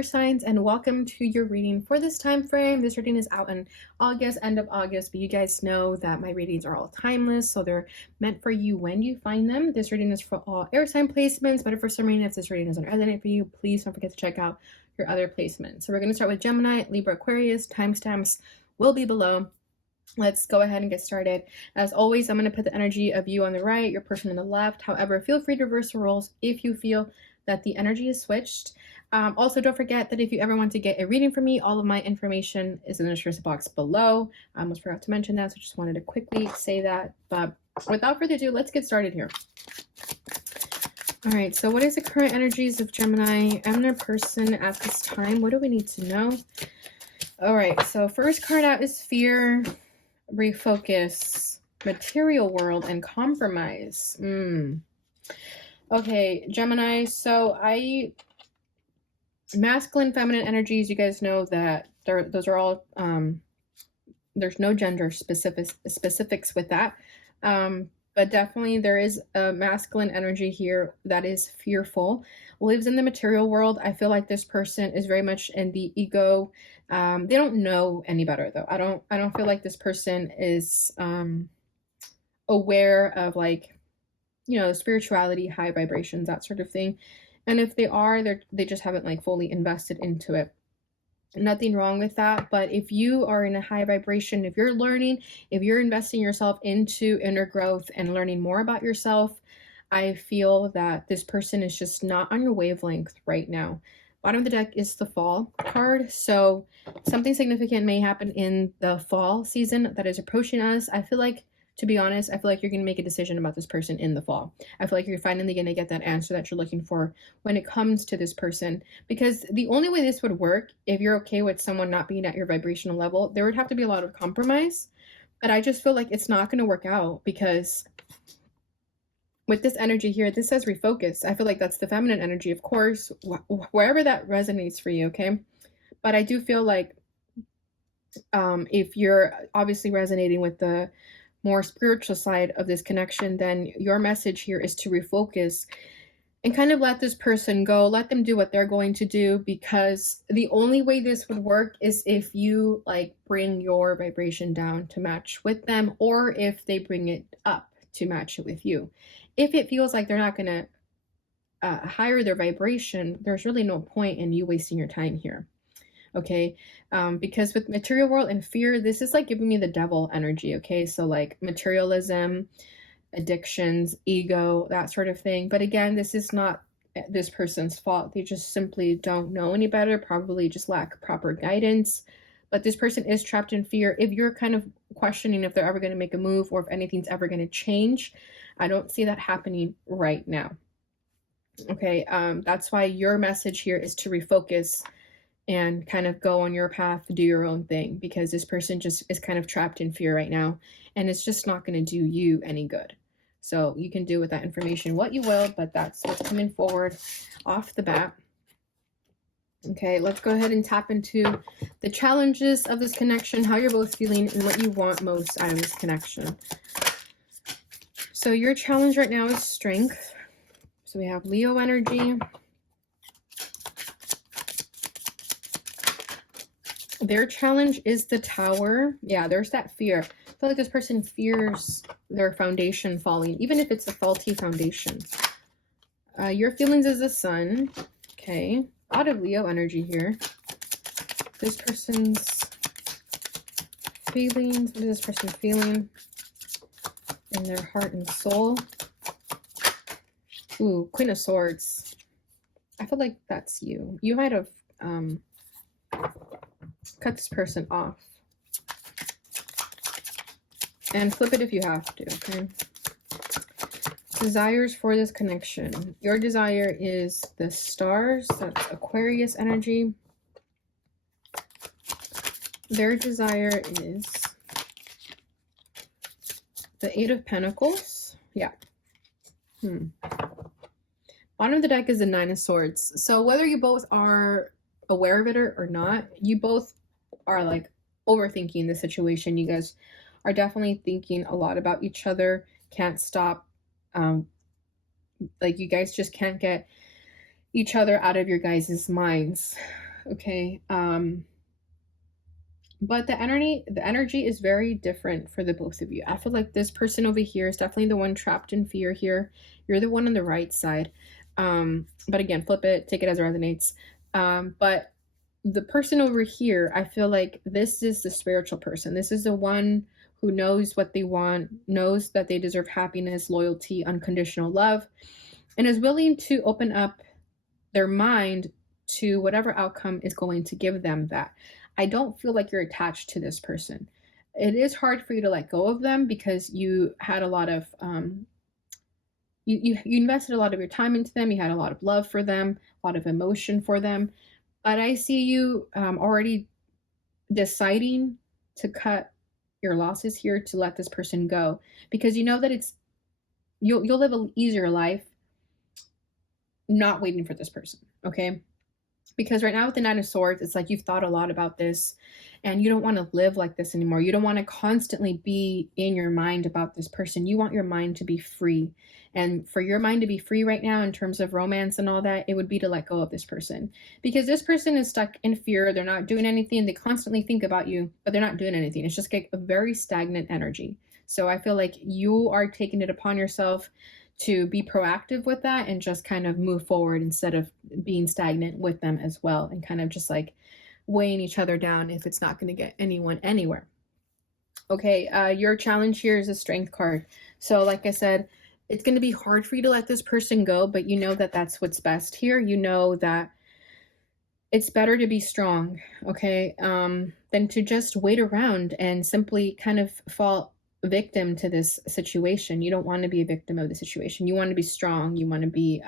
air signs, and welcome to your reading for this time frame. This reading is out in August, end of August, but you guys know that my readings are all timeless, so they're meant for you when you find them. This reading is for all air sign placements, but if for some reason if this reading doesn't resonate for you, please don't forget to check out your other placements. So we're going to start with Gemini, Libra, Aquarius. Timestamps will be below. Let's go ahead and get started. As always, I'm going to put the energy of you on the right, your person on the left. However, feel free to reverse the roles if you feel that the energy is switched. Also, don't forget that if you ever want to get a reading from me, all of my information is in the description box below. I almost forgot to mention that, so just wanted to quickly say that. But without further ado, let's get started here. All right, so what is the current energies of Gemini and their person at this time? What do we need to know? All right, so first card out is fear, refocus, material world, and compromise. Okay, Gemini, so masculine, feminine energies, you guys know that those are all, there's no gender specifics with that. But definitely there is a masculine energy here that is fearful, lives in the material world. I feel like this person is very much in the ego. They don't know any better though. I don't feel like this person is aware of, like, you know, spirituality, high vibrations, that sort of thing. And if they are, they just haven't like fully invested into it. Nothing wrong with that. But if you are in a high vibration, if you're learning, if you're investing yourself into inner growth and learning more about yourself, I feel that this person is just not on your wavelength right now. Bottom of the deck is the fall card. So something significant may happen in the fall season that is approaching us. I feel like, to be honest, I feel like you're going to make a decision about this person in the fall. I feel like you're finally going to get that answer that you're looking for when it comes to this person. Because the only way this would work, if you're okay with someone not being at your vibrational level, there would have to be a lot of compromise. But I just feel like it's not going to work out, because with this energy here, this says refocus. I feel like that's the feminine energy, of course, wherever that resonates for you, okay? But I do feel like if you're obviously resonating with the more spiritual side of this connection, then your message here is to refocus and kind of let this person go, let them do what they're going to do, because the only way this would work is if you like bring your vibration down to match with them, or if they bring it up to match it with you. If it feels like they're not going to higher their vibration, there's really no point in you wasting your time here. Okay, because with material world and fear, this is like giving me the devil energy. Okay, so like materialism, addictions, ego, that sort of thing. But again, this is not this person's fault. They just simply don't know any better, probably just lack proper guidance. But this person is trapped in fear. If you're kind of questioning if they're ever going to make a move or if anything's ever going to change, I don't see that happening right now. Okay, that's why your message here is to refocus and kind of go on your path, do your own thing, because this person just is kind of trapped in fear right now, and it's just not going to do you any good. So you can do with that information what you will, but that's what's coming forward off the bat. Okay, let's go ahead and tap into the challenges of this connection, how you're both feeling, and what you want most out of this connection. So your challenge right now is strength. So we have Leo energy. Their challenge is the Tower. Yeah, there's that fear. I feel like this person fears their foundation falling, even if it's a faulty foundation. Your feelings is the Sun. Okay, a lot of Leo energy here. This person's feelings. What is this person feeling in their heart and soul? Ooh, Queen of Swords. I feel like that's you. You might have cut this person off. And flip it if you have to, okay? Desires for this connection. Your desire is the stars. That's Aquarius energy. Their desire is the Eight of Pentacles. Yeah. Bottom of the deck is the Nine of Swords. So whether you both are aware of it or not, you both are like overthinking the situation. You guys are definitely thinking a lot about each other, can't stop. Like you guys just can't get each other out of your guys' minds. Okay. But the energy is very different for the both of you. I feel like this person over here is definitely the one trapped in fear here. You're the one on the right side. But again, flip it, take it as it resonates. But the person over here, I feel like this is the spiritual person. This is the one who knows what they want, knows that they deserve happiness, loyalty, unconditional love, and is willing to open up their mind to whatever outcome is going to give them that. I don't feel like you're attached to this person. It is hard for you to let go of them because you had a lot of you invested a lot of your time into them. You had a lot of love for them, a lot of emotion for them. But I see you already deciding to cut your losses here, to let this person go, because you know that you'll live an easier life not waiting for this person. Okay. Because right now with the Nine of Swords, it's like you've thought a lot about this and you don't want to live like this anymore. You don't want to constantly be in your mind about this person. You want your mind to be free. And for your mind to be free right now in terms of romance and all that, it would be to let go of this person. Because this person is stuck in fear. They're not doing anything. They constantly think about you, but they're not doing anything. It's just like a very stagnant energy. So I feel like you are taking it upon yourself to be proactive with that and just kind of move forward instead of being stagnant with them as well, and kind of just like weighing each other down if it's not going to get anyone anywhere. Okay, your challenge here is a strength card. So like I said, it's going to be hard for you to let this person go, but you know that that's what's best here. You know that it's better to be strong, okay, than to just wait around and simply kind of fall victim to this situation. You don't want to be a victim of the situation. You want to be strong. You want to be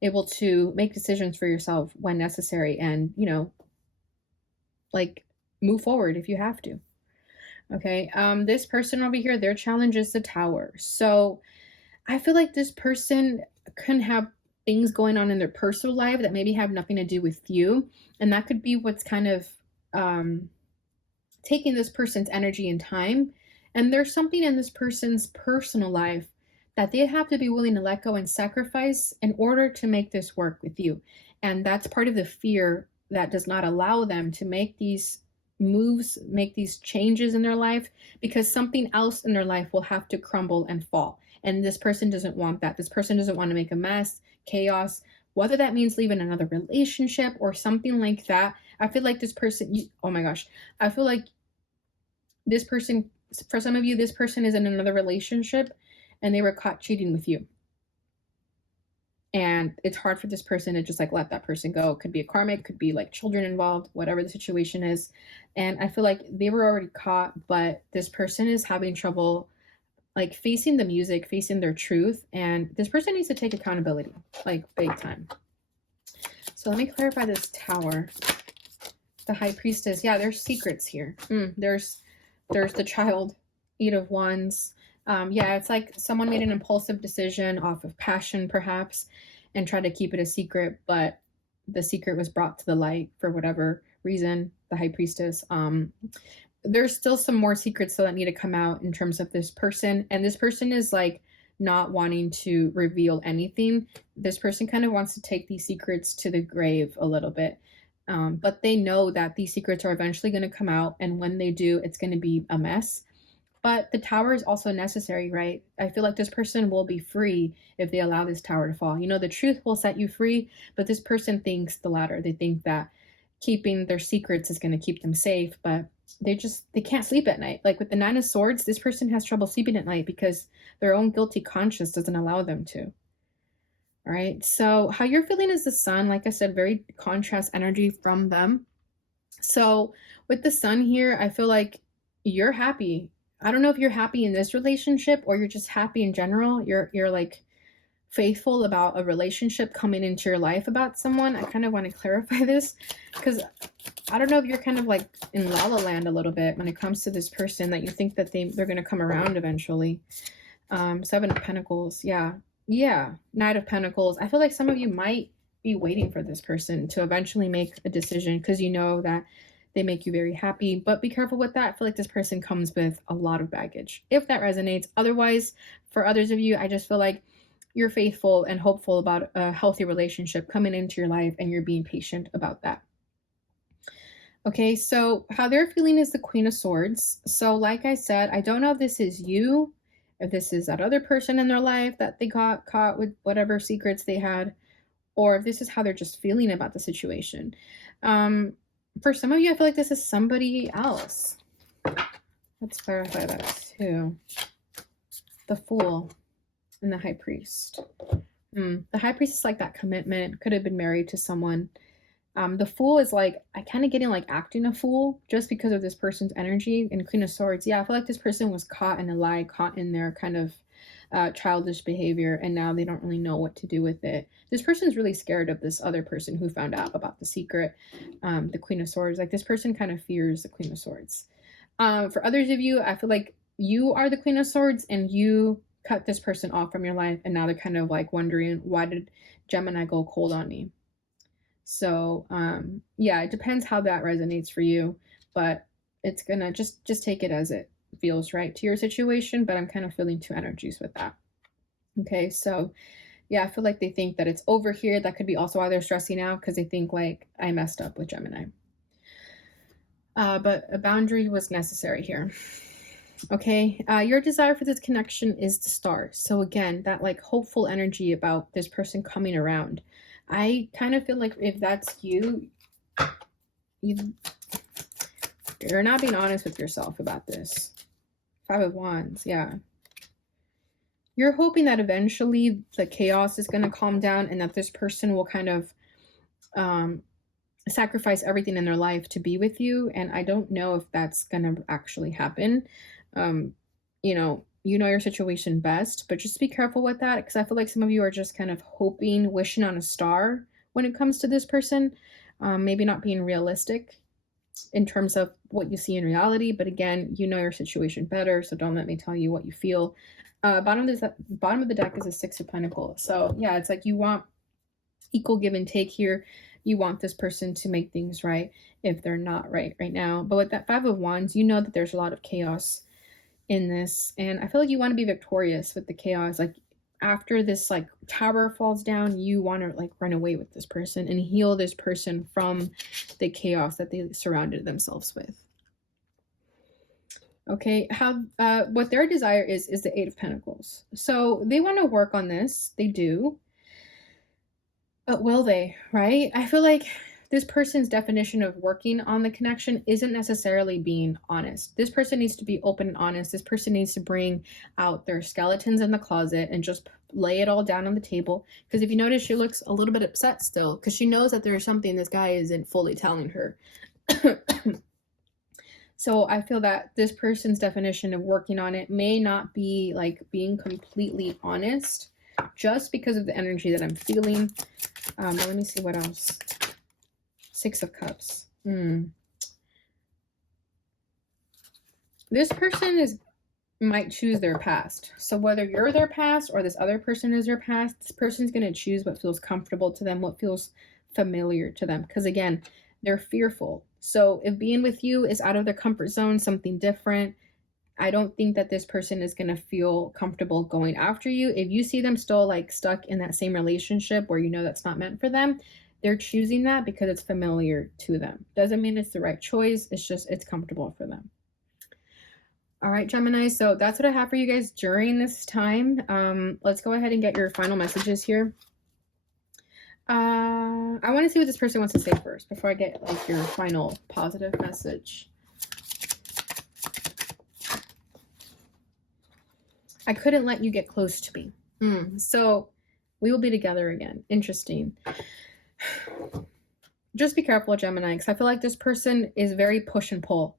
able to make decisions for yourself when necessary, and like move forward if you have to. Okay, this person over here, their challenge is the Tower. So I feel like this person can have things going on in their personal life that maybe have nothing to do with you, and that could be what's kind of taking this person's energy and time. And there's something in this person's personal life that they have to be willing to let go and sacrifice in order to make this work with you. And that's part of the fear that does not allow them to make these moves, make these changes in their life, because something else in their life will have to crumble and fall. And this person doesn't want that. This person doesn't want to make a mess, chaos, whether that means leaving another relationship or something like that. I feel like this person, oh my gosh, I feel like this person, for some of you, this person is in another relationship and they were caught cheating with you. And it's hard for this person to just like let that person go. It could be a karmic, could be like children involved, whatever the situation is. And I feel like they were already caught, but this person is having trouble like facing the music, facing their truth. And this person needs to take accountability, like big time. So let me clarify this Tower. The High Priestess. Yeah, there's secrets here. There's the Child, Eight of Wands. Yeah, it's like someone made an impulsive decision off of passion, perhaps, and tried to keep it a secret, but the secret was brought to the light for whatever reason, the High Priestess. There's still some more secrets though that need to come out in terms of this person, and this person is like not wanting to reveal anything. This person kind of wants to take these secrets to the grave a little bit. But they know that these secrets are eventually going to come out, and when they do, it's going to be a mess. But the Tower is also necessary, right? I feel like this person will be free if they allow this Tower to fall. The truth will set you free, but this person thinks the latter. They think that keeping their secrets is going to keep them safe, but they can't sleep at night. Like with the Nine of Swords, this person has trouble sleeping at night because their own guilty conscience doesn't allow them to. All right, so how you're feeling is the Sun. Like I said, very contrast energy from them. So with the Sun here, I feel like you're happy. I don't know if you're happy in this relationship or you're just happy in general. You're like faithful about a relationship coming into your life about someone. I kind of want to clarify this because I don't know if you're kind of like in La La Land a little bit when it comes to this person, that you think that they're going to come around eventually. Seven of Pentacles. Yeah. Knight of Pentacles. I feel like some of you might be waiting for this person to eventually make a decision because you know that they make you very happy, but be careful with that. I feel like this person comes with a lot of baggage, if that resonates. Otherwise, for others of you, I just feel like you're faithful and hopeful about a healthy relationship coming into your life, and you're being patient about that. Okay, so how they're feeling is the Queen of Swords. So like I said, I don't know if this is you, if this is that other person in their life that they got caught with whatever secrets they had, or if this is how they're just feeling about the situation. For some of you, I feel like this is somebody else. Let's clarify that too. The Fool and the High Priest. The High Priest is like that commitment, could have been married to someone. The Fool is like, I kind of getting like acting a fool just because of this person's energy. And Queen of Swords, yeah, I feel like this person was caught in a lie, caught in their kind of childish behavior, and now they don't really know what to do with it. This person's really scared of this other person who found out about the secret, the Queen of Swords. Like this person kind of fears the Queen of Swords. For others of you, I feel like you are the Queen of Swords and you cut this person off from your life, and now they're kind of like wondering, why did Gemini go cold on me? So yeah, it depends how that resonates for you, but it's gonna just take it as it feels right to your situation. But I'm kind of feeling two energies with that. Okay, so yeah, I feel like they think that it's over here. That could be also why they're stressing out, because they think like, I messed up with Gemini. But a boundary was necessary here. Okay, your desire for this connection is the Star. So again, that like hopeful energy about this person coming around. I kind of feel like if that's you, you're not being honest with yourself about this. 5 of Wands, yeah. You're hoping that eventually the chaos is going to calm down and that this person will kind of sacrifice everything in their life to be with you. And I don't know if that's going to actually happen. You know your situation best, but just be careful with that, because I feel like some of you are just kind of hoping, wishing on a star when it comes to this person. Maybe not being realistic in terms of what you see in reality, but again, you know your situation better, so don't let me tell you what you feel. Bottom of the deck is a 6 of Pentacles. So yeah, it's like you want equal give and take here. You want this person to make things right if they're not right now. But with that 5 of Wands, you know that there's a lot of chaos in this, and I feel like you want to be victorious with the chaos. Like after this like tower falls down, you want to like run away with this person and heal this person from the chaos that they surrounded themselves with. Okay, how what their desire is the 8 of Pentacles. So they want to work on this, they do, but will they? Right? I feel like this person's definition of working on the connection isn't necessarily being honest. This person needs to be open and honest. This person needs to bring out their skeletons in the closet and just lay it all down on the table. Because if you notice, she looks a little bit upset still, because she knows that there's something this guy isn't fully telling her. So I feel that this person's definition of working on it may not be like being completely honest, just because of the energy that I'm feeling. But let me see what else. 6 of Cups. This person might choose their past. So whether you're their past or this other person is your past, this person's going to choose what feels comfortable to them, what feels familiar to them. Because again, they're fearful. So if being with you is out of their comfort zone, something different, I don't think that this person is going to feel comfortable going after you. If you see them still like stuck in that same relationship where you know that's not meant for them, they're choosing that because it's familiar to them. Doesn't mean it's the right choice. It's just, it's comfortable for them. All right, Gemini. So that's what I have for you guys during this time. Let's go ahead and get your final messages here. I want to see what this person wants to say first before I get like your final positive message. I couldn't let you get close to me. So we will be together again. Interesting. Just be careful, Gemini, because I feel like this person is very push and pull.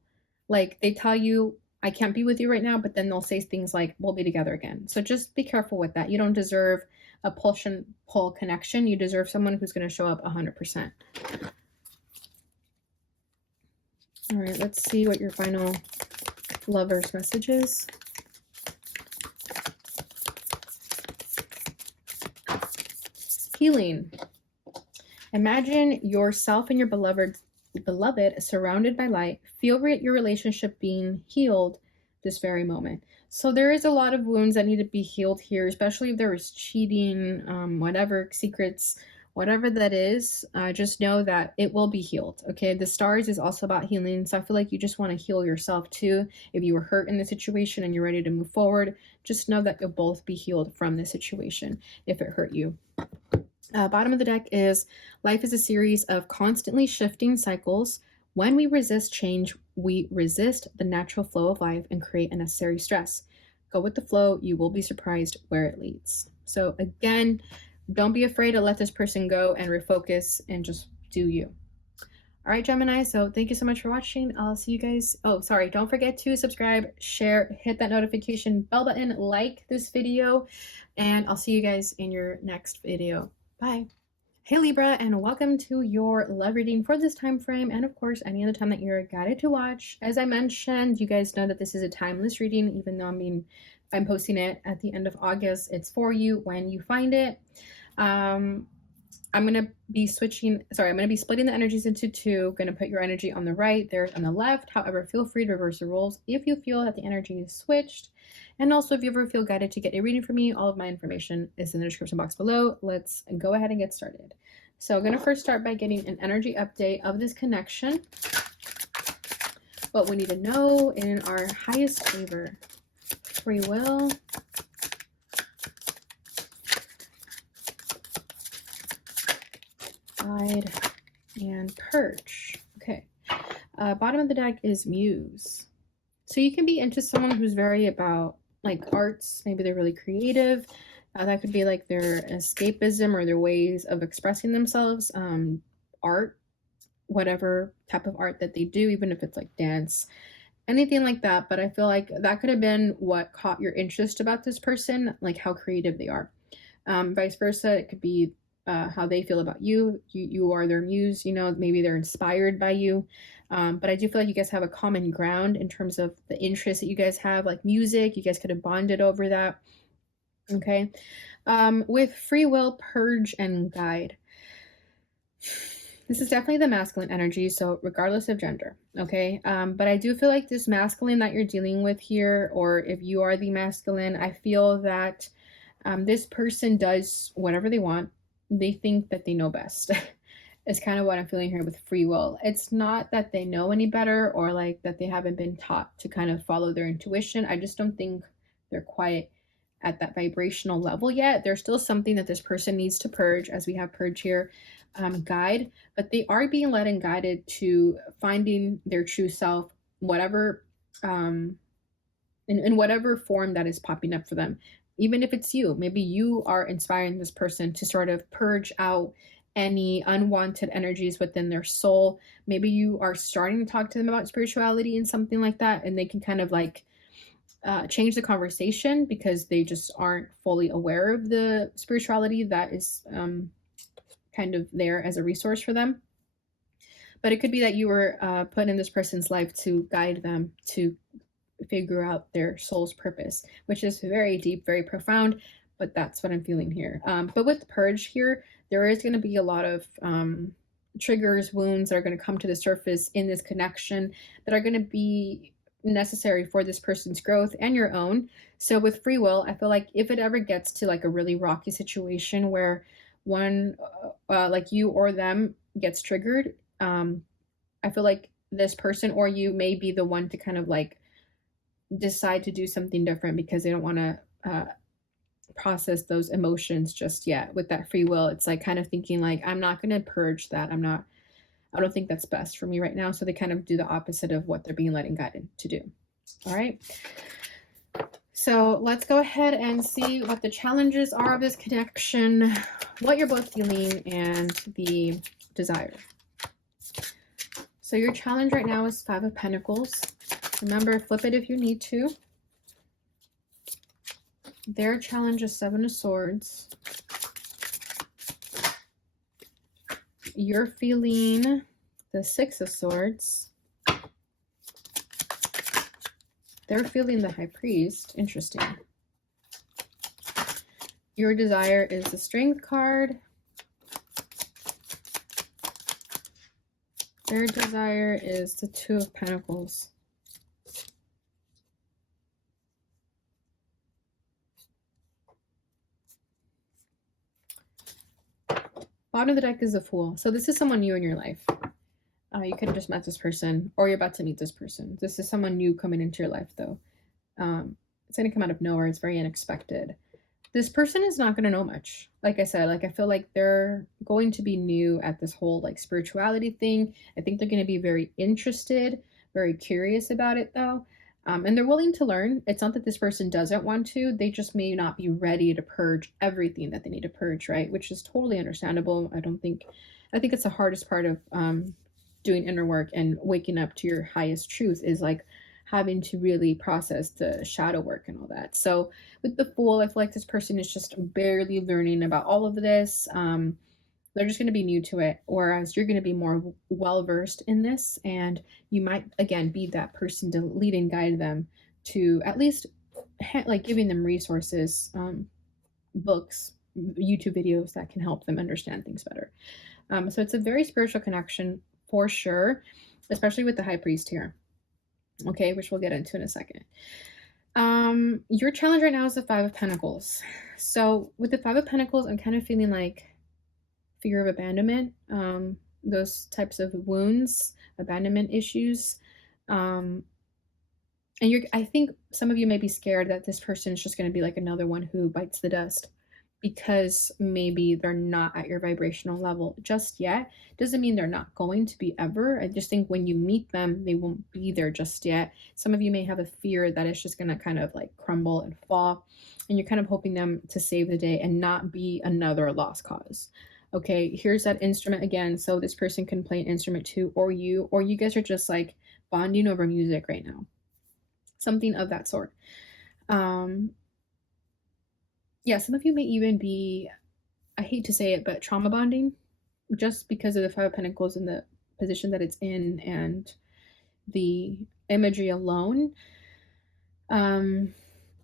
Like they tell you, I can't be with you right now, but then they'll say things like, we'll be together again. So just be careful with that. You don't deserve a push and pull connection. You deserve someone who's going to show up 100%. All right, let's see what your final lover's message is. Healing. Imagine yourself and your beloved surrounded by light. Feel your relationship being healed this very moment. So there is a lot of wounds that need to be healed here, especially if there is cheating, whatever, secrets, whatever that is, just know that it will be healed. Okay, the stars is also about healing, so I feel like you just want to heal yourself too. If you were hurt in the situation and you're ready to move forward, just know that you'll both be healed from the situation if it hurt you. Bottom of the deck is life is a series of constantly shifting cycles. When we resist change, we resist the natural flow of life and create unnecessary stress. Go with the flow. You will be surprised where it leads. So again, don't be afraid to let this person go and refocus and just do you. All right, Gemini, so thank you so much for watching. I'll see you guys. Oh, sorry, don't forget to subscribe, share, hit that notification bell button, like this video, and I'll see you guys in your next video. Bye. Hey Libra, and welcome to your love reading for this time frame, and of course any other time that you're guided to watch. As I mentioned, you guys know that this is a timeless reading, even though I'm posting it at the end of August. It's for you when you find it. I'm going to be splitting the energies into two. Going to put your energy on the right, theirs on the left. However, feel free to reverse the roles if you feel that the energy is switched. And also, if you ever feel guided to get a reading from me, all of my information is in the description box below. Let's go ahead and get started. So I'm going to first start by getting an energy update of this connection. What we need to know in our highest favor. Free will. Guide and purge. Okay. Bottom of the deck is muse. So you can be into someone who's very about like arts. Maybe they're really creative. That could be like their escapism or their ways of expressing themselves. Art, whatever type of art that they do, even if it's like dance, anything like that. But I feel like that could have been what caught your interest about this person, like how creative they are. Vice versa, it could be how they feel about you. You are their muse, you know, maybe they're inspired by you. But I do feel like you guys have a common ground in terms of the interests that you guys have, like music. You guys could have bonded over that. Okay. With free will, purge, and guide. This is definitely the masculine energy, so regardless of gender, okay? But I do feel like this masculine that you're dealing with here, or if you are the masculine, I feel that this person does whatever they want. They think that they know best. It's kind of what I'm feeling here with free will. It's not that they know any better or like that they haven't been taught to kind of follow their intuition. I just don't think they're quite at that vibrational level yet. There's still something that this person needs to purge, as we have purge here, guide, but they are being led and guided to finding their true self, whatever, in whatever form that is popping up for them. Even if it's you, maybe you are inspiring this person to sort of purge out any unwanted energies within their soul. Maybe you are starting to talk to them about spirituality and something like that, and they can kind of like change the conversation because they just aren't fully aware of the spirituality that is kind of there as a resource for them. But it could be that you were put in this person's life to guide them to figure out their soul's purpose, which is very deep, very profound, but that's what I'm feeling here. But with purge here, there is going to be a lot of triggers, wounds that are going to come to the surface in this connection that are going to be necessary for this person's growth and your own. So with free will, I feel like if it ever gets to like a really rocky situation where one like you or them gets triggered, I feel like this person or you may be the one to kind of like decide to do something different because they don't want to process those emotions just yet. With that free will, it's like kind of thinking like, I'm not going to purge that. I don't think that's best for me right now. So they kind of do the opposite of what they're being led and guided to do. All right. So let's go ahead and see what the challenges are of this connection, what you're both feeling, and the desire. So your challenge right now is 5 of Pentacles. Remember, flip it if you need to. Their challenge is 7 of Swords. You're feeling the 6 of Swords. They're feeling the High Priest. Interesting. Your desire is the Strength card. Their desire is the 2 of Pentacles. Bottom of the deck is the Fool. So this is someone new in your life. You could have just met this person, or you're about to meet this person. This is someone new coming into your life, though. It's going to come out of nowhere. It's very unexpected. This person is not going to know much. Like I said, like I feel like they're going to be new at this whole like spirituality thing. I think they're going to be very interested, very curious about it, though. And they're willing to learn. It's not that this person doesn't want to, they just may not be ready to purge everything that they need to purge, right? Which is totally understandable. I think it's the hardest part of doing inner work and waking up to your highest truth is like having to really process the shadow work and all that. So with the Fool, I feel like this person is just barely learning about all of this. They're just going to be new to it, whereas you're going to be more well versed in this, and you might again be that person to lead and guide them to at least like giving them resources, books, YouTube videos that can help them understand things better. So it's a very spiritual connection for sure, especially with the High Priest here. Okay, which we'll get into in a second. Your challenge right now is the Five of Pentacles. So with the Five of Pentacles, I'm kind of feeling like fear of abandonment, those types of wounds, abandonment issues. And I think some of you may be scared that this person is just going to be like another one who bites the dust because maybe they're not at your vibrational level just yet. Doesn't mean they're not going to be ever. I just think when you meet them, they won't be there just yet. Some of you may have a fear that it's just going to kind of like crumble and fall, and you're kind of hoping them to save the day and not be another lost cause. Okay, here's that instrument again. So this person can play an instrument too, or you guys are just like bonding over music right now. Something of that sort. Yeah, some of you may even be, I hate to say it, but trauma bonding just because of the Five of Pentacles and the position that it's in and the imagery alone.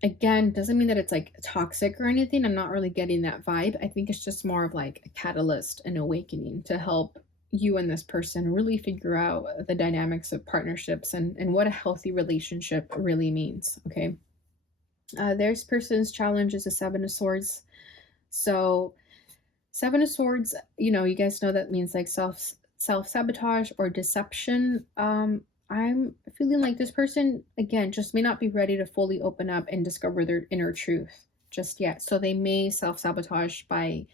Again, doesn't mean that it's like toxic or anything. I'm not really getting that vibe. I think it's just more of like a catalyst, an awakening to help you and this person really figure out the dynamics of partnerships and what a healthy relationship really means. Okay. This person's challenge is a Seven of Swords. So Seven of Swords, you guys know that means like self-sabotage or deception. I'm feeling like this person, again, just may not be ready to fully open up and discover their inner truth just yet. So they may self-sabotage by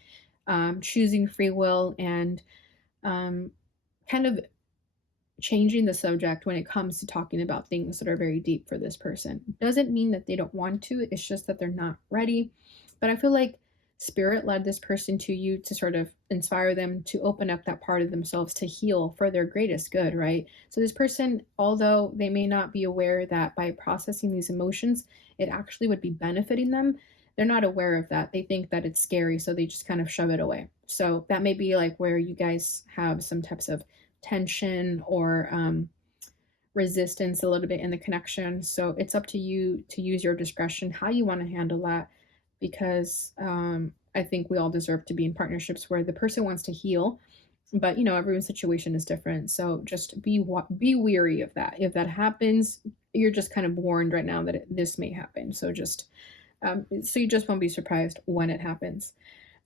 choosing free will and kind of changing the subject when it comes to talking about things that are very deep for this person. Doesn't mean that they don't want to, it's just that they're not ready. But I feel like Spirit led this person to you to sort of inspire them to open up that part of themselves to heal for their greatest good, right? So this person, although they may not be aware that by processing these emotions, it actually would be benefiting them, they're not aware of that. They think that it's scary, so they just kind of shove it away. So that may be like where you guys have some types of tension or resistance a little bit in the connection. So it's up to you to use your discretion how you want to handle that, because I think we all deserve to be in partnerships where the person wants to heal, but everyone's situation is different. So just be weary of that. If that happens, you're just kind of warned right now that this may happen. So just so you just won't be surprised when it happens.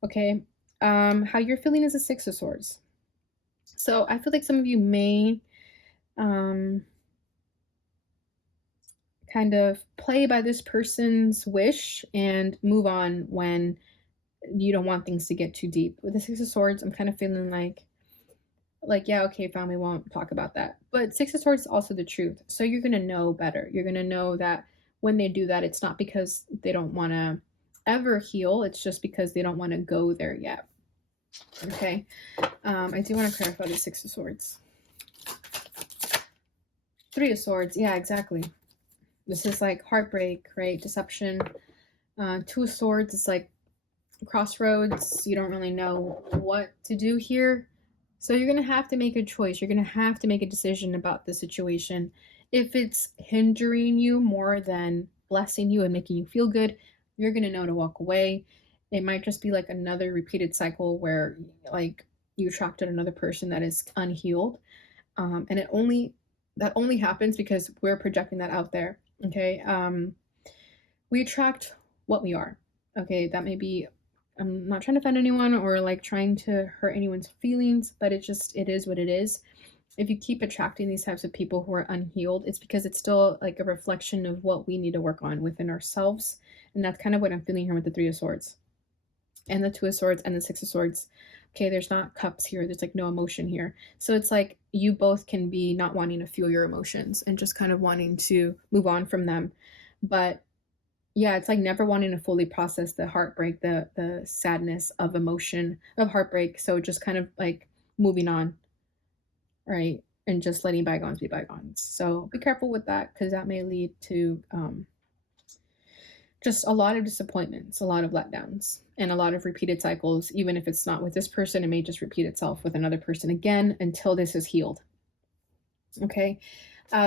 Okay. How you're feeling is a Six of Swords. So I feel like some of you may kind of play by this person's wish and move on when you don't want things to get too deep. With the Six of Swords, I'm kind of feeling like yeah, okay, fine, we won't talk about that. But Six of Swords is also the truth. So you're going to know better. You're going to know that when they do that, it's not because they don't want to ever heal. It's just because they don't want to go there yet. Okay. I do want to clarify the Six of Swords. Three of Swords. Yeah, exactly. This is like heartbreak, right? Deception. Two of Swords is like crossroads. You don't really know what to do here. So you're going to have to make a choice. You're going to have to make a decision about the situation. If it's hindering you more than blessing you and making you feel good, you're going to know to walk away. It might just be like another repeated cycle where like you attracted another person that is unhealed. And that only happens because we're projecting that out there. Okay. We attract what we are. Okay. That may be I'm not trying to offend anyone or like trying to hurt anyone's feelings, but it is what it is. If you keep attracting these types of people who are unhealed, it's because it's still like a reflection of what we need to work on within ourselves. And that's kind of what I'm feeling here with the Three of Swords and the Two of Swords and the Six of Swords. Okay, there's not cups here. There's like no emotion here. So it's like you both can be not wanting to feel your emotions and just kind of wanting to move on from them. But yeah, it's like never wanting to fully process the heartbreak, the sadness of emotion of heartbreak. So just kind of like moving on, right? And just letting bygones be bygones. So be careful with that because that may lead to just a lot of disappointments, a lot of letdowns, and a lot of repeated cycles. Even if it's not with this person, it may just repeat itself with another person again until this is healed. Okay.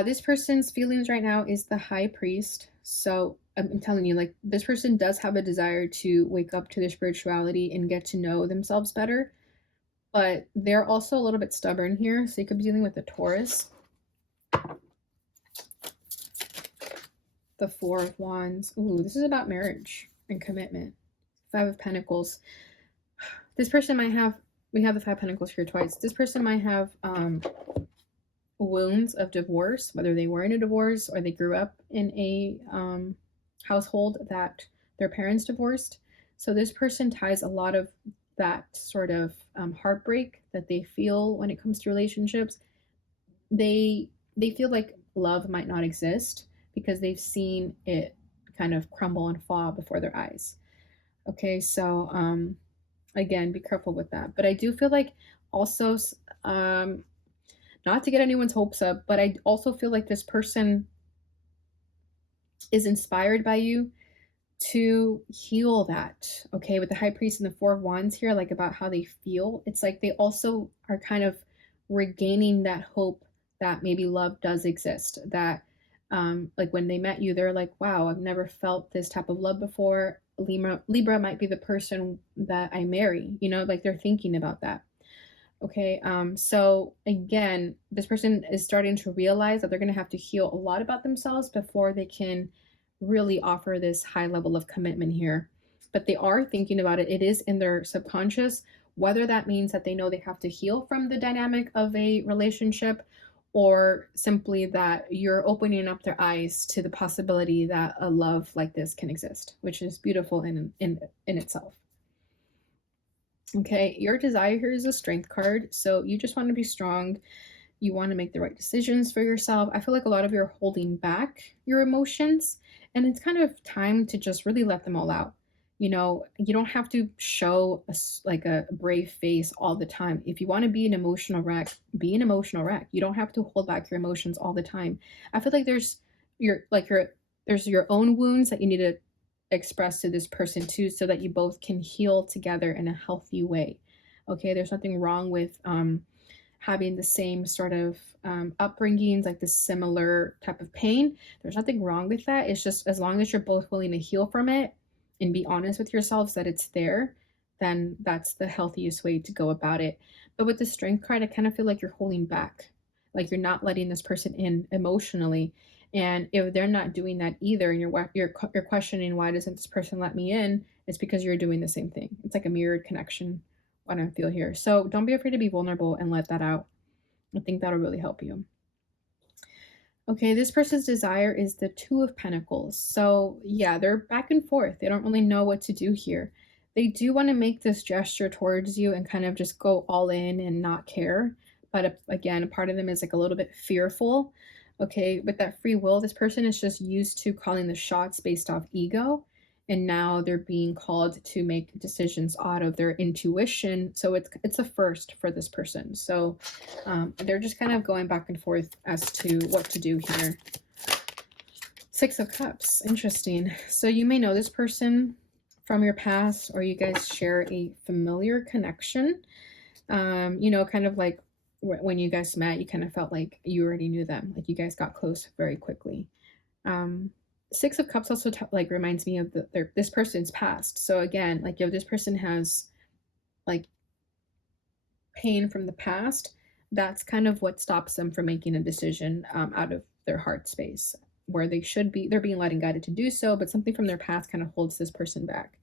This person's feelings right now is the High Priest. So I'm telling you, like, this person does have a desire to wake up to their spirituality and get to know themselves better, but they're also a little bit stubborn here. So you could be dealing with a Taurus. The Four of Wands. Ooh, this is about marriage and commitment. Five of Pentacles. This person might have, we have the Five of Pentacles here twice. This person might have wounds of divorce, whether they were in a divorce or they grew up in a household that their parents divorced. So this person ties a lot of that sort of heartbreak that they feel when it comes to relationships. They feel like love might not exist because they've seen it kind of crumble and fall before their eyes. Okay, so again, be careful with that. But I do feel like also, not to get anyone's hopes up, but I also feel like this person is inspired by you to heal that. Okay, with the High Priest and the Four of Wands here, like about how they feel, it's like they also are kind of regaining that hope that maybe love does exist, that like when they met you, they're like, wow, I've never felt this type of love before. Libra might be the person that I marry, you know, like they're thinking about that. Okay, so again, this person is starting to realize that they're going to have to heal a lot about themselves before they can really offer this high level of commitment here. But they are thinking about it. It is in their subconscious, whether that means that they know they have to heal from the dynamic of a relationship or simply that you're opening up their eyes to the possibility that a love like this can exist, which is beautiful in itself. Okay, your desire here is a Strength card. So you just want to be strong. You want to make the right decisions for yourself. I feel like a lot of you are holding back your emotions, and it's kind of time to just really let them all out. You know, you don't have to show like a brave face all the time. If you want to be an emotional wreck, be an emotional wreck. You don't have to hold back your emotions all the time. I feel like there's your own wounds that you need to express to this person too, so that you both can heal together in a healthy way. Okay, there's nothing wrong with having the same sort of upbringings, like the similar type of pain. There's nothing wrong with that. It's just as long as you're both willing to heal from it and be honest with yourselves that it's there, then that's the healthiest way to go about it. But with the Strength card, I kind of feel like you're holding back, like you're not letting this person in emotionally. And if they're not doing that either, and you're questioning why doesn't this person let me in, it's because you're doing the same thing. It's like a mirrored connection, what I feel here. So don't be afraid to be vulnerable and let that out. I think that'll really help you. Okay, this person's desire is the Two of Pentacles. So yeah, they're back and forth. They don't really know what to do here. They do want to make this gesture towards you and kind of just go all in and not care. But again, a part of them is like a little bit fearful. Okay, with that free will, this person is just used to calling the shots based off ego. And now they're being called to make decisions out of their intuition. So it's a first for this person. So they're just kind of going back and forth as to what to do here. Six of Cups, interesting. So you may know this person from your past, or you guys share a familiar connection. You know, kind of like when you guys met, you kind of felt like you already knew them, like you guys got close very quickly. Six of Cups also like reminds me of this person's past. So again, like, this person has like pain from the past. That's kind of what stops them from making a decision out of their heart space, where they should be. They're being led and guided to do so, but something from their past kind of holds this person back.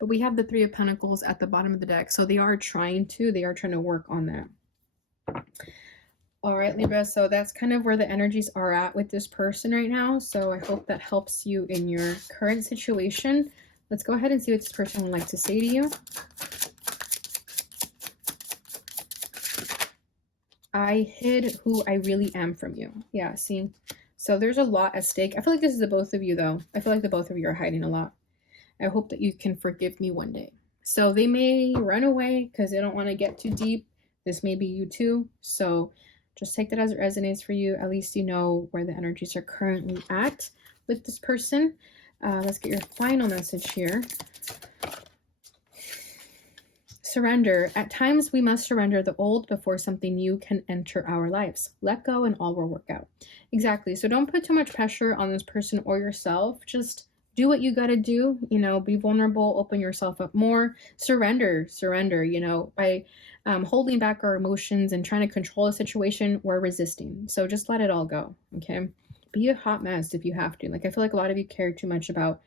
But we have the Three of Pentacles at the bottom of the deck. So they are trying to work on that. All right, Libra. So that's kind of where the energies are at with this person right now. So I hope that helps you in your current situation. Let's go ahead and see what this person would like to say to you. I hid who I really am from you. Yeah, see? So there's a lot at stake. I feel like this is the both of you, though. I feel like the both of you are hiding a lot. I hope that you can forgive me one day. So they may run away because they don't want to get too deep. This may be you too. So just take that as it resonates for you. At least you know where the energies are currently at with this person. Let's get your final message here. Surrender. At times, we must surrender the old before something new can enter our lives. Let go and all will work out. Exactly. So don't put too much pressure on this person or yourself. Just do what you got to do. You know, be vulnerable, open yourself up more. Surrender, you know, by holding back our emotions and trying to control a situation, we're resisting. So just let it all go. Okay. Be a hot mess if you have to. Like, I feel like a lot of you care too much about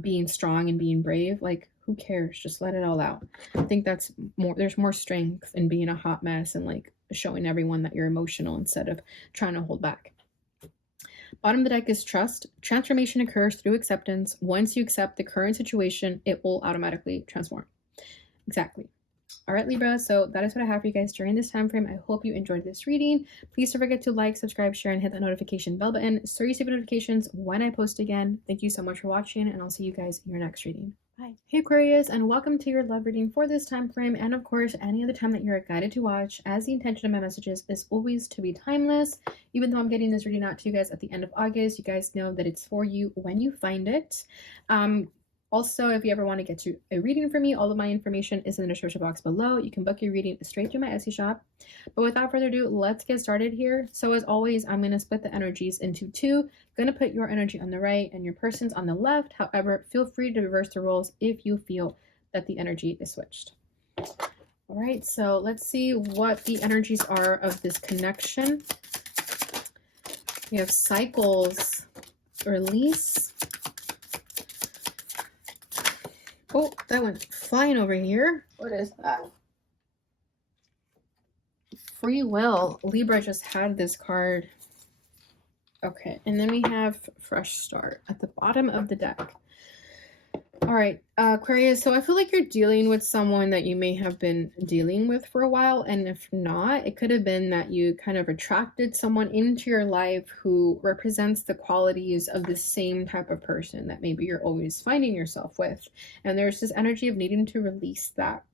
being strong and being brave. Like, who cares? Just let it all out. I think that's more, there's more strength in being a hot mess and like showing everyone that you're emotional instead of trying to hold back. Bottom of the deck is trust. Transformation occurs through acceptance. Once you accept the current situation, it will automatically transform. Exactly. All right, Libra, so that is what I have for you guys during this time frame. I hope you enjoyed this reading. Please don't forget to like, subscribe, share, and hit that notification bell button so you receive notifications when I post again. Thank you so much for watching, and I'll see you guys in your next reading. Bye. Hey Aquarius, and welcome to your love reading for this time frame, and of course, any other time that you're guided to watch, as the intention of my messages is always to be timeless. Even though I'm getting this reading out to you guys at the end of August, you guys know that it's for you when you find it. Also, if you ever want to get to a reading from me, all of my information is in the description box below. You can book your reading straight through my Etsy shop. But without further ado, let's get started here. So as always, I'm going to split the energies into two. Going to put your energy on the right and your person's on the left. However, feel free to reverse the roles if you feel that the energy is switched. All right, so let's see what the energies are of this connection. We have cycles, release. Oh, that went flying over here. What is that? Free will. Libra just had this card. Okay, and then we have fresh start at the bottom of the deck. All right, Aquarius, so I feel like you're dealing with someone that you may have been dealing with for a while, and if not, it could have been that you kind of attracted someone into your life who represents the qualities of the same type of person that maybe you're always finding yourself with, and there's this energy of needing to release that.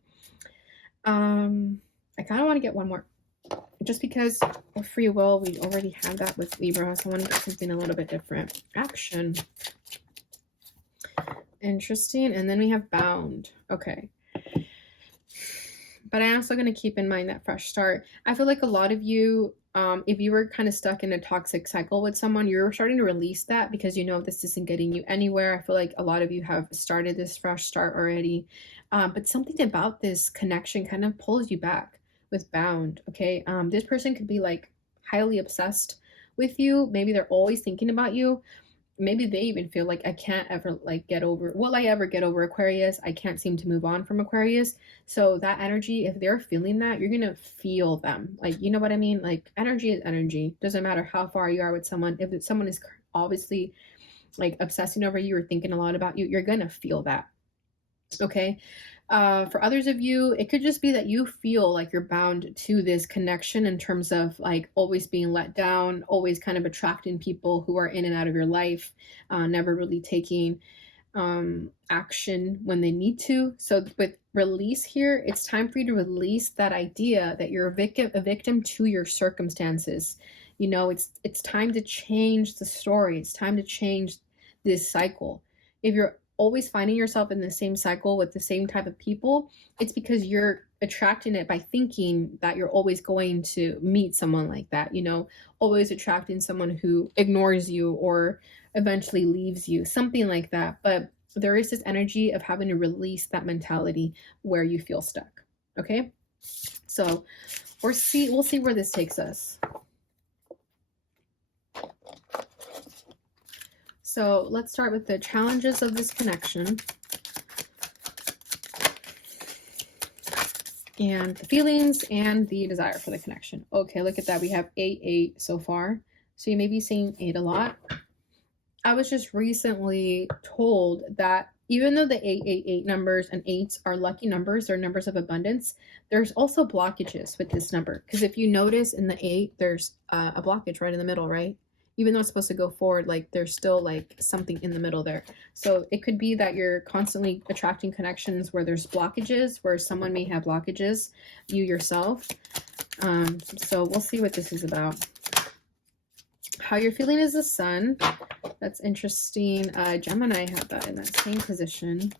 I kind of want to get one more, just because of free will, we already have that with Libra, so I want to get something a little bit different. Action. Interesting. And then we have bound. Okay. But I'm also going to keep in mind that fresh start. I feel like a lot of you, if you were kind of stuck in a toxic cycle with someone, you're starting to release that because you know this isn't getting you anywhere. I feel like a lot of you have started this fresh start already. But something about this connection kind of pulls you back with bound. Okay. This person could be like highly obsessed with you. Maybe they're always thinking about you. Maybe they even feel like I can't ever like get over, will I ever get over Aquarius? I can't seem to move on from Aquarius. So that energy, if they're feeling that, you're going to feel them. Like, you know what I mean? Like, energy is energy. Doesn't matter how far you are with someone. If someone is obviously like obsessing over you or thinking a lot about you, you're going to feel that. Okay. For others of you, it could just be that you feel like you're bound to this connection in terms of like always being let down, always kind of attracting people who are in and out of your life, never really taking action when they need to. So with release here, it's time for you to release that idea that you're a victim to your circumstances. You know, it's time to change the story. It's time to change this cycle. If you're always finding yourself in the same cycle with the same type of people, it's because you're attracting it by thinking that you're always going to meet someone like that, you know, always attracting someone who ignores you or eventually leaves you, something like that. But there is this energy of having to release that mentality where you feel stuck. Okay, so we'll see where this takes us. So let's start with the challenges of this connection. and the feelings and the desire for the connection. Okay, look at that. We have 8 so far. So you may be saying 8 a lot. I was just recently told that even though the 888 numbers and 8s are lucky numbers, they're numbers of abundance, there's also blockages with this number. Because if you notice in the 8, there's a blockage right in the middle, right? Even though it's supposed to go forward, like there's still like something in the middle there. So it could be that you're constantly attracting connections where there's blockages, where someone may have blockages, you yourself. So we'll see what this is about. How you're feeling is the sun. That's interesting. Gemini had that in that same position.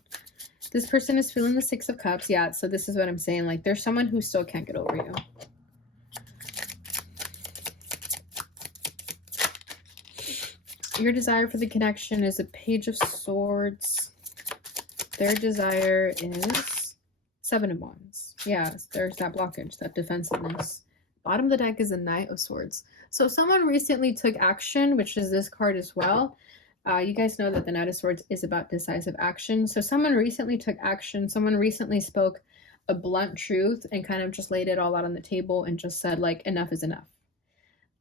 This person is feeling the 6 of Cups. Yeah, so this is what I'm saying. Like there's someone who still can't get over you. Your desire for the connection is a Page of Swords. Their desire is 7 of Wands. Yeah, there's that blockage, that defensiveness. Bottom of the deck is a Knight of Swords. So someone recently took action, which is this card as well. You guys know that the Knight of Swords is about decisive action. So someone recently took action. Someone recently spoke a blunt truth and kind of just laid it all out on the table and just said, like, enough is enough.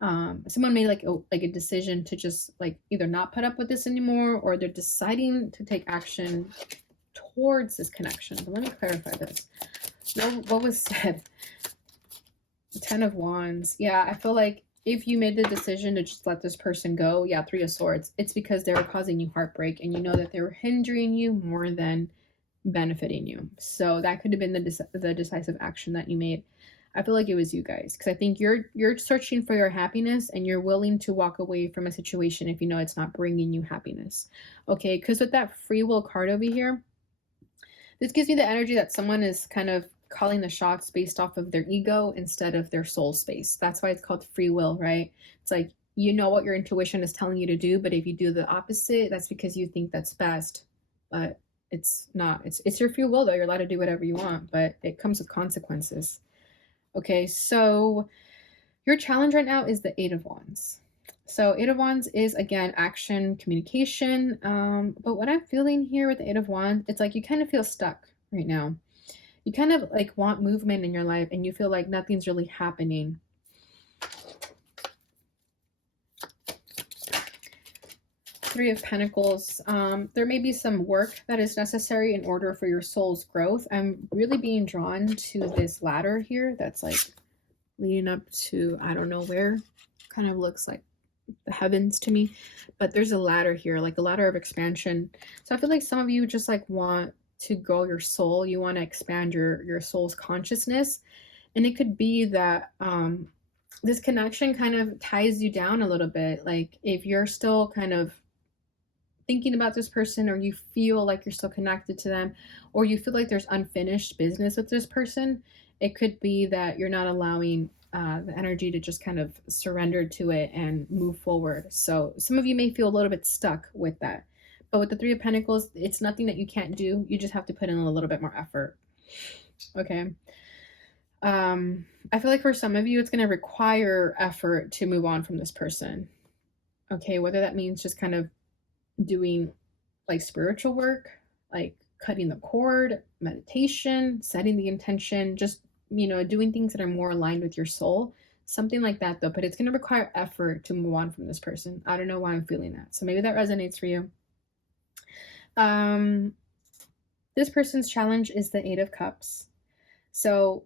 Someone made like a decision to just like either not put up with this anymore, or they're deciding to take action towards this connection. But let me clarify this. What was said? The 10 of Wands. Yeah, I feel like if you made the decision to just let this person go, yeah, 3 of Swords, it's because they were causing you heartbreak and you know that they were hindering you more than benefiting you. So that could have been the decisive action that you made. I feel like it was you guys, because I think you're searching for your happiness and you're willing to walk away from a situation if you know it's not bringing you happiness. Okay, because with that free will card over here, this gives me the energy that someone is kind of calling the shots based off of their ego instead of their soul space. That's why it's called free will, right? It's like, you know what your intuition is telling you to do, but if you do the opposite, that's because you think that's best. But it's not. It's your free will, though. You're allowed to do whatever you want, but it comes with consequences. Okay, so your challenge right now is the 8 of Wands. So 8 of Wands is, again, action, communication. But what I'm feeling here with the 8 of Wands, it's like you kind of feel stuck right now. You kind of like want movement in your life and you feel like nothing's really happening. Three of Pentacles. There may be some work that is necessary in order for your soul's growth. I'm really being drawn to this ladder here that's like leading up to, I don't know where. Kind of looks like the heavens to me. But there's a ladder here, like a ladder of expansion. So I feel like some of you just like want to grow your soul. You want to expand your soul's consciousness. And it could be that this connection kind of ties you down a little bit. Like if you're still kind of thinking about this person, or you feel like you're still connected to them, or you feel like there's unfinished business with this person, it could be that you're not allowing the energy to just kind of surrender to it and move forward. So some of you may feel a little bit stuck with that. But with the 3 of Pentacles, it's nothing that you can't do. You just have to put in a little bit more effort. Okay. I feel like for some of you, it's going to require effort to move on from this person. Okay. Whether that means just kind of doing like spiritual work, like cutting the cord, meditation, setting the intention, just, you know, doing things that are more aligned with your soul. Something like that though. But it's going to require effort to move on from this person. I don't know why I'm feeling that. So maybe that resonates for you. This person's challenge is the 8 of Cups. So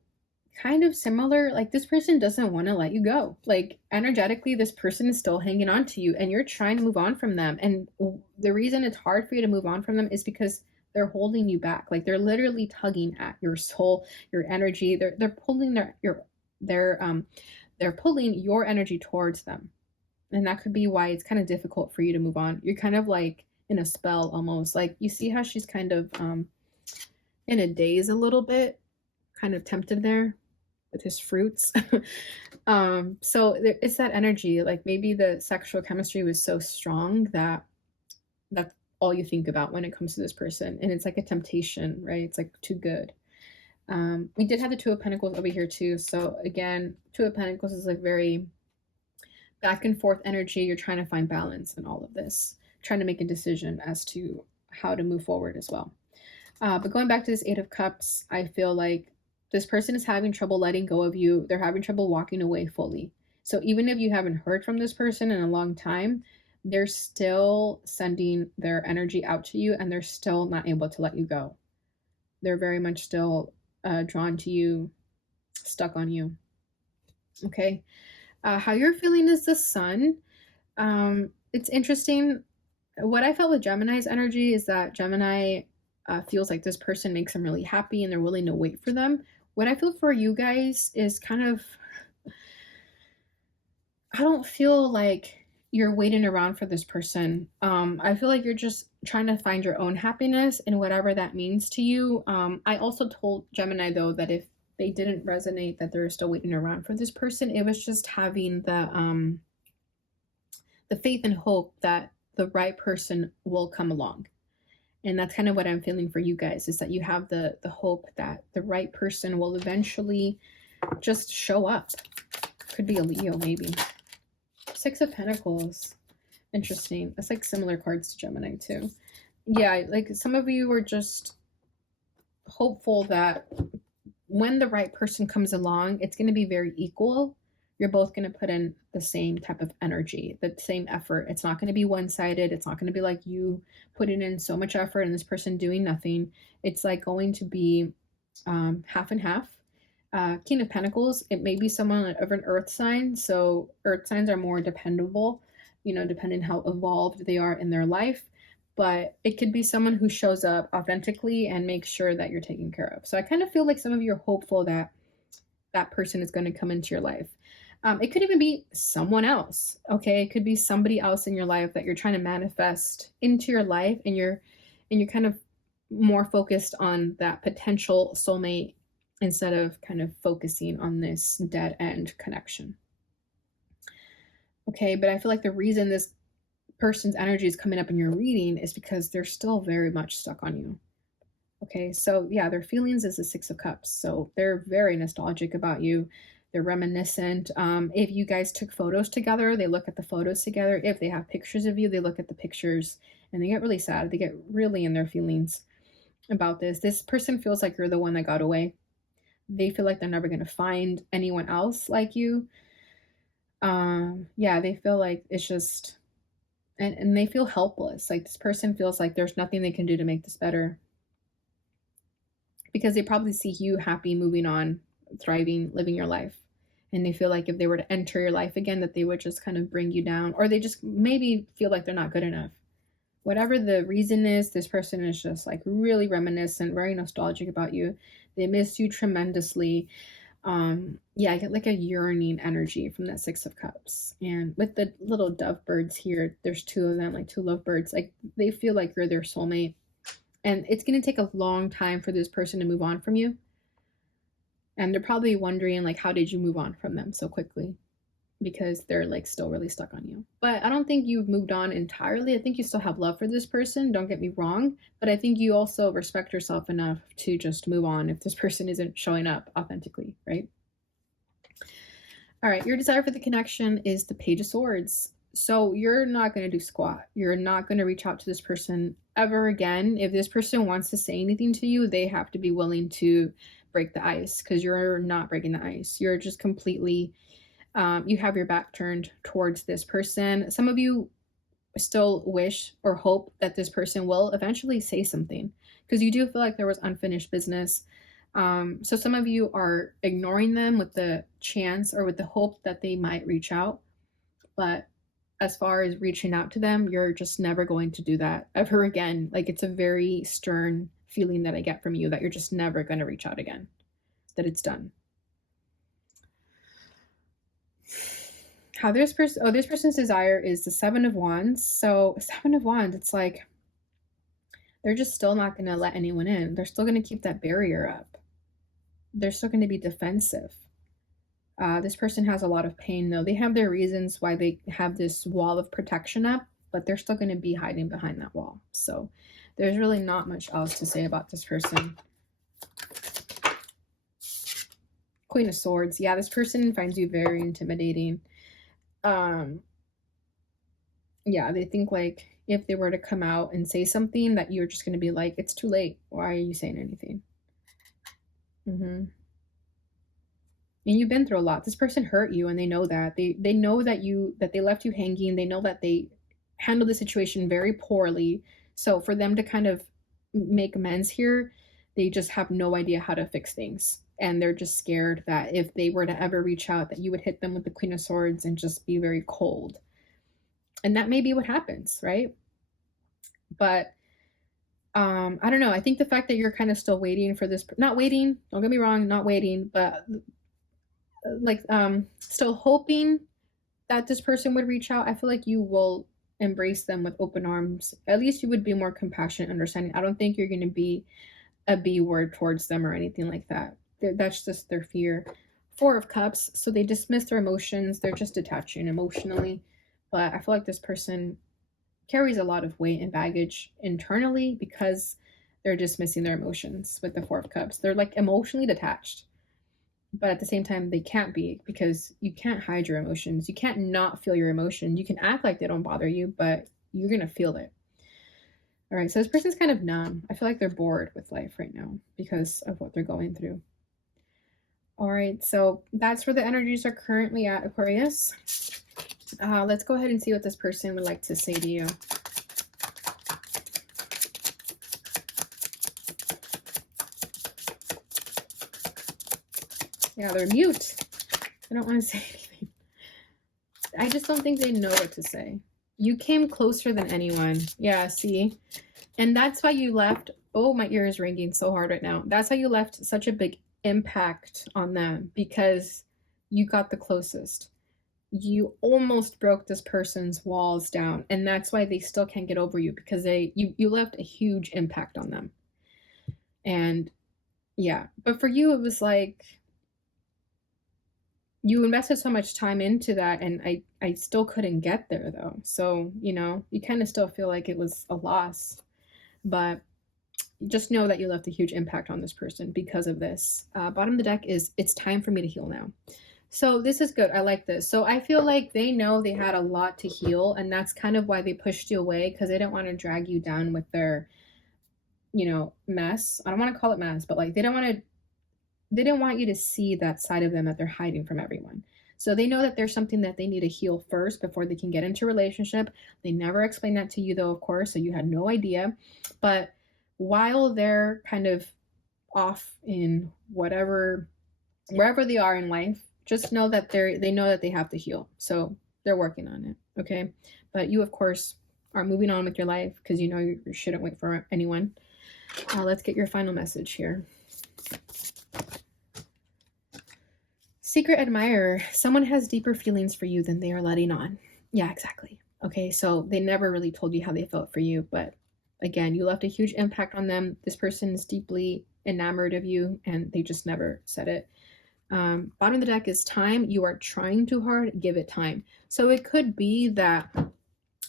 kind of similar, like this person doesn't want to let you go. Like energetically, this person is still hanging on to you and you're trying to move on from them. And the reason it's hard for you to move on from them is because they're holding you back. Like they're literally tugging at your soul, your energy. They're pulling they're pulling your energy towards them. And that could be why it's kind of difficult for you to move on. You're kind of like in a spell almost. Like you see how she's kind of in a daze a little bit, kind of tempted there with his fruits. So it's that energy. Like maybe the sexual chemistry was so strong that that's all you think about when it comes to this person. And it's like a temptation, right? It's like too good. We did have the 2 of Pentacles over here too. So again, 2 of Pentacles is like very back and forth energy. You're trying to find balance in all of this, trying to make a decision as to how to move forward as well. But going back to this 8 of Cups, I feel like This person is having trouble letting go of you. They're having trouble walking away fully. So even if you haven't heard from this person in a long time, they're still sending their energy out to you, and they're still not able to let you go. They're very much still drawn to you, stuck on you. Okay. How you're feeling is the sun. It's interesting. What I felt with Gemini's energy is that Gemini feels like this person makes them really happy and they're willing to wait for them. What I feel for you guys is kind of, I don't feel like you're waiting around for this person. I feel like you're just trying to find your own happiness and whatever that means to you. I also told Gemini though that if they didn't resonate, that they're still waiting around for this person. It was just having the faith and hope that the right person will come along. And that's kind of what I'm feeling for you guys, is that you have the hope that the right person will eventually just show up. Could be a Leo, maybe. Six of Pentacles. Interesting. That's like similar cards to Gemini too. Yeah, like some of you were just hopeful that when the right person comes along, it's going to be very equal. You're both going to put in the same type of energy, the same effort. It's not going to be one-sided. It's not going to be like you putting in so much effort and this person doing nothing. It's like going to be half and half. King of Pentacles, it may be someone of an earth sign. So earth signs are more dependable, you know, depending how evolved they are in their life. But it could be someone who shows up authentically and makes sure that you're taken care of. So I kind of feel like some of you are hopeful that that person is going to come into your life. It could even be someone else. Okay, it could be somebody else in your life that you're trying to manifest into your life, and you're kind of more focused on that potential soulmate instead of kind of focusing on this dead end connection. Okay, but I feel like the reason this person's energy is coming up in your reading is because they're still very much stuck on you. Okay, so yeah, their feelings is the Six of Cups. So they're very nostalgic about you. They're reminiscent. If you guys took photos together, they look at the photos together. If they have pictures of you, they look at the pictures and they get really sad. They get really in their feelings about this. This person feels like you're the one that got away. They feel like they're never going to find anyone else like you. Yeah, they feel like it's just, and they feel helpless. Like this person feels like there's nothing they can do to make this better, because they probably see you happy, moving on, thriving, living your life. And they feel like if they were to enter your life again, that they would just kind of bring you down, or they just maybe feel like they're not good enough. Whatever the reason is, this person is just like really reminiscent, very nostalgic about you. They miss you tremendously. Yeah, I get like a yearning energy from that Six of Cups. And with the little dove birds here, there's two of them, like two lovebirds. Like they feel like you're their soulmate. And it's going to take a long time for this person to move on from you. And they're probably wondering, like, how did you move on from them so quickly? Because they're like still really stuck on you. But I don't think you've moved on entirely. I think you still have love for this person, don't get me wrong, but I think you also respect yourself enough to just move on if this person isn't showing up authentically, right? All right, your desire for the connection is the Page of Swords. So you're not going to do squat. You're not going to reach out to this person ever again. If this person wants to say anything to you, they have to be willing to break the ice, because you're not breaking the ice. You're just completely, you have your back turned towards this person. Some of you still wish or hope that this person will eventually say something, because you do feel like there was unfinished business. So some of you are ignoring them with the chance or with the hope that they might reach out. But as far as reaching out to them, you're just never going to do that ever again. Like it's a very stern feeling that I get from you, that you're just never going to reach out again, that it's done. How this person, this person's desire is the Seven of Wands. So Seven of Wands, it's like they're just still not going to let anyone in. They're still going to keep that barrier up. They're still going to be defensive. This person has a lot of pain though. They have their reasons why they have this wall of protection up, but they're still going to be hiding behind that wall. So there's really not much else to say about this person. Queen of Swords. Yeah, this person finds you very intimidating. Yeah, they think like if they were to come out and say something, that you're just going to be like, it's too late. Why are you saying anything? And you've been through a lot. This person hurt you and they know that. They know that they left you hanging. They know that they handled the situation very poorly. So for them to kind of make amends here, they just have no idea how to fix things. And they're just scared that if they were to ever reach out, that you would hit them with the Queen of Swords and just be very cold. And that may be what happens, right? But I don't know. I think the fact that you're kind of still waiting for this, not waiting, don't get me wrong, not waiting, but like still hoping that this person would reach out, I feel like you will embrace them with open arms. At least you would be more compassionate, understanding. I don't think you're going to be a B word towards them or anything like that. That's just their fear. Four of Cups, so they dismiss their emotions. They're just detaching emotionally. But I feel like this person carries a lot of weight and baggage internally because they're dismissing their emotions with the Four of Cups. They're like emotionally detached. But at the same time, they can't be, because you can't hide your emotions. You can't not feel your emotions. You can act like they don't bother you, but you're going to feel it. All right, so this person's kind of numb. I feel like they're bored with life right now because of what they're going through. All right, so that's where the energies are currently at, Aquarius. Let's go ahead and see what this person would like to say to you. Yeah, they're mute. I don't want to say anything. I just don't think they know what to say. You came closer than anyone. Yeah, see? And that's why you left. Oh, my ear is ringing so hard right now. That's why you left such a big impact on them, because you got the closest. You almost broke this person's walls down, and that's why they still can't get over you, because you left a huge impact on them. And yeah, but for you, it was like you invested so much time into that, and I still couldn't get there though. So, you know, you kind of still feel like it was a loss, but just know that you left a huge impact on this person because of this. Bottom of the deck is, it's time for me to heal now. So this is good. I like this. So I feel like they know they had a lot to heal, and that's kind of why they pushed you away, because they didn't want to drag you down with their, you know, mess. I don't want to call it mess, but like they didn't want you to see that side of them that they're hiding from everyone. So they know that there's something that they need to heal first before they can get into a relationship. They never explained that to you though, of course, so you had no idea. But while they're kind of off in wherever they are in life, just know that they know that they have to heal. So they're working on it, okay? But you, of course, are moving on with your life because you know you shouldn't wait for anyone. Let's get your final message here. Secret admirer. Someone has deeper feelings for you than they are letting on. Yeah, exactly. Okay, so they never really told you how they felt for you, but again, you left a huge impact on them. This person is deeply enamored of you, and they just never said it. Bottom of the deck is time. You are trying too hard. Give it time. So it could be that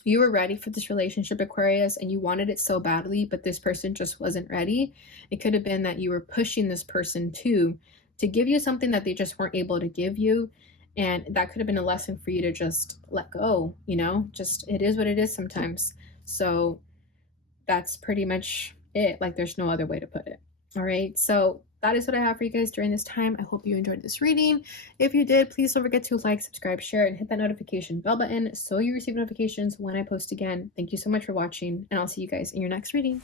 you were ready for this relationship, Aquarius, and you wanted it so badly, but this person just wasn't ready. It could have been that you were pushing this person to give you something that they just weren't able to give you. And that could have been a lesson for you to just let go, you know, just, it is what it is sometimes. So that's pretty much it. Like, there's no other way to put it. All right. So that is what I have for you guys during this time. I hope you enjoyed this reading. If you did, please don't forget to like, subscribe, share, and hit that notification bell button so you receive notifications when I post again. Thank you so much for watching, and I'll see you guys in your next reading.